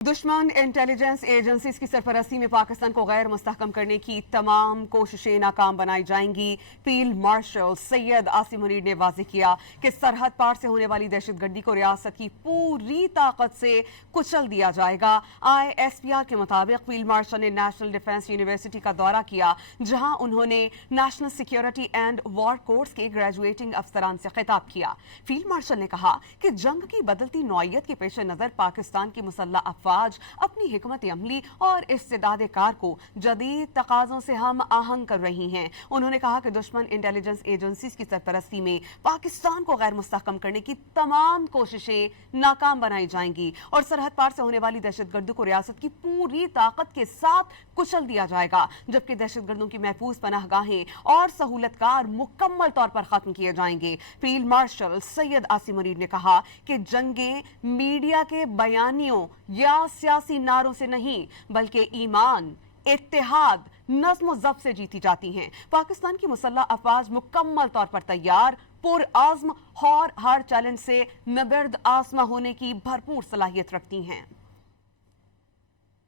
दुश्मन intelligence agencies की सरपरस्ती में पाकिस्तान को गैर मुस्तहकम करने की तमाम कोशिशें नाकाम बनाई जाएंगी। फील्ड मार्शल सैयद आसिम मुनीर ने वाज़ेह किया कि सरहद पार से होने वाली दहशतगर्दी को रियासत की पूरी ताकत से कुचल दिया जाएगा। ISPR के मुताबिक फील्ड मार्शल ने नेशनल डिफेंस यूनिवर्सिटी का दौरा किया, जहां उन्होंने national security and war course के ग्रेजुएटिंग अफसरान से खिताब किया। फील्ड मार्शल ने कहा कि जंग की बदलती नौइयत के पेश नज़र पाकिस्तान की मुसल्लह आज अपनी हिकमत अमली और इस्तेदाद कार को जदीद तकाज़ों से हम आहंग कर रही हैं। उन्होंने कहा कि दुश्मन इंटेलिजेंस एजेंसीज की सरपरस्ती में पाकिस्तान को गैर मुस्तहकम करने की तमाम कोशिशें नाकाम बनाई जाएंगी और सरहद पार से होने वाली दहशतगर्दों को रियासत की पूरी ताकत के साथ कुचल दिया जाएगा, जबकि दहशतगर्दों की महफूज पनाहगाहें और सहूलतकार मुकम्मल तौर पर खत्म किए जाएंगे। फील्ड मार्शल सैयद आसिम मुनीर ने कहा कि जंगें मीडिया के बयानियों या सियासी नारों से नहीं, बल्कि ईमान, इत्तेहाद, नज़्म ज़ब्त से जीती जाती हैं। पाकिस्तान की मुसल्लह अफवाज मुकम्मल तौर पर तैयार, पुरआज़्म और हर चैलेंज से नबर्द आज़मा होने की भरपूर सलाहियत रखती हैं।